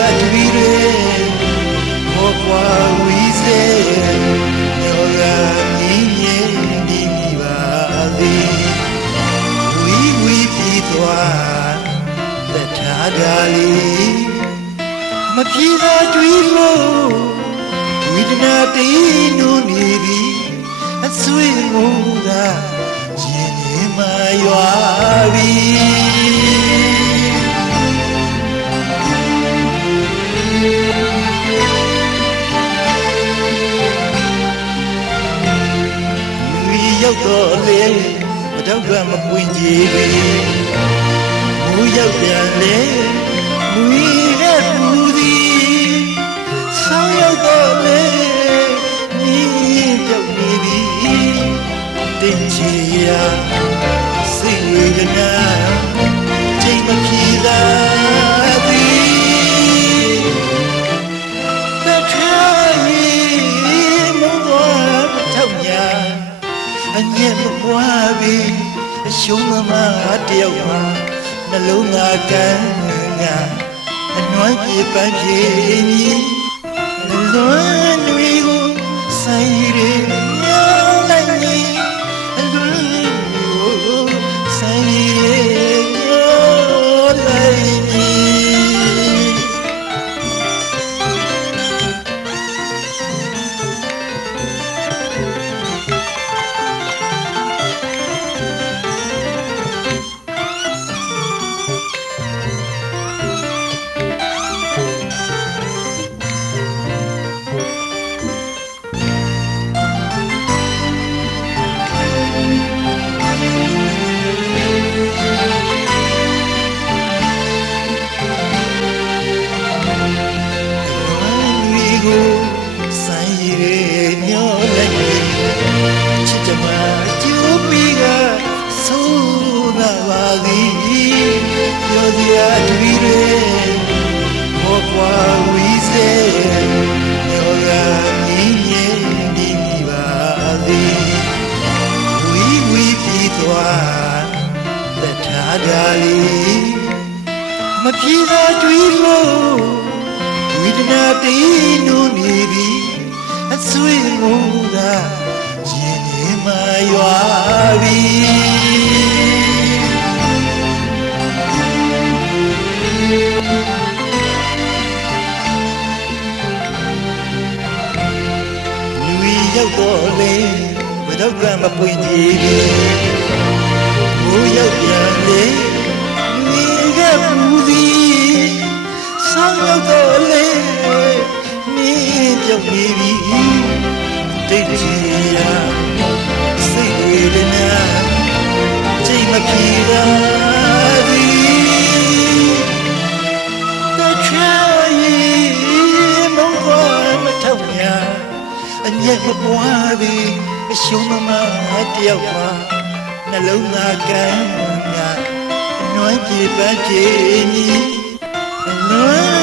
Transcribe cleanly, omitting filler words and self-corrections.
Advire Mokwa Wize Yoga Minye Nibadi We Pitwa The Tagali Makira Twilo Widnati Nunibi Sweet Muda Jima Yuaviရောက်တော့လေမတော့ကမပွင့်ကြည်မူရောက်ပြန်လေမူရဲ့မူသည်ဆောင်းရောက်တော့လေညီပြောက်နေပြီတင်ချီရာစိတ်ဝေဒနာချိန်မဖြေသာသည်တထိုင်မုန်းသွားထောက်ညာအညက်မပွားပြီအရှုံးသမားတယောက်မှာနှလုံးသားကန်းငါအနွမ်းပြေပန်းပြေညီလွန်တွေကိုဆိုင်ရမြောင်းလိုက်ညီအလွန်ကိုဆိုင်ရမြောင်းလိုက်ညီမပြေသာတွေ့လို့ဝိဒနာတေးနုနေပြီအဆွေငိုသာရင်ထဲမှာရွာပြီလူရောက်တော့လေဘယ်တော့မှမပွင့်ကြည်ဘူးရောက်ပြန်လေမူသည်ဆောင်းရောက်တော့လေမင်းပြောက်နေပြီတိတ်ချီရာစိတ်ဝေဒနာချိန်မပြေသာသည်တချာရီမုန်းသွားမထောက်ညာအညက်မပွားပြီအရှုံးမမတယောက်ပါနှလုံးသားကန်းညာနွမ်းပြေပန်းပြေညီနွမ်း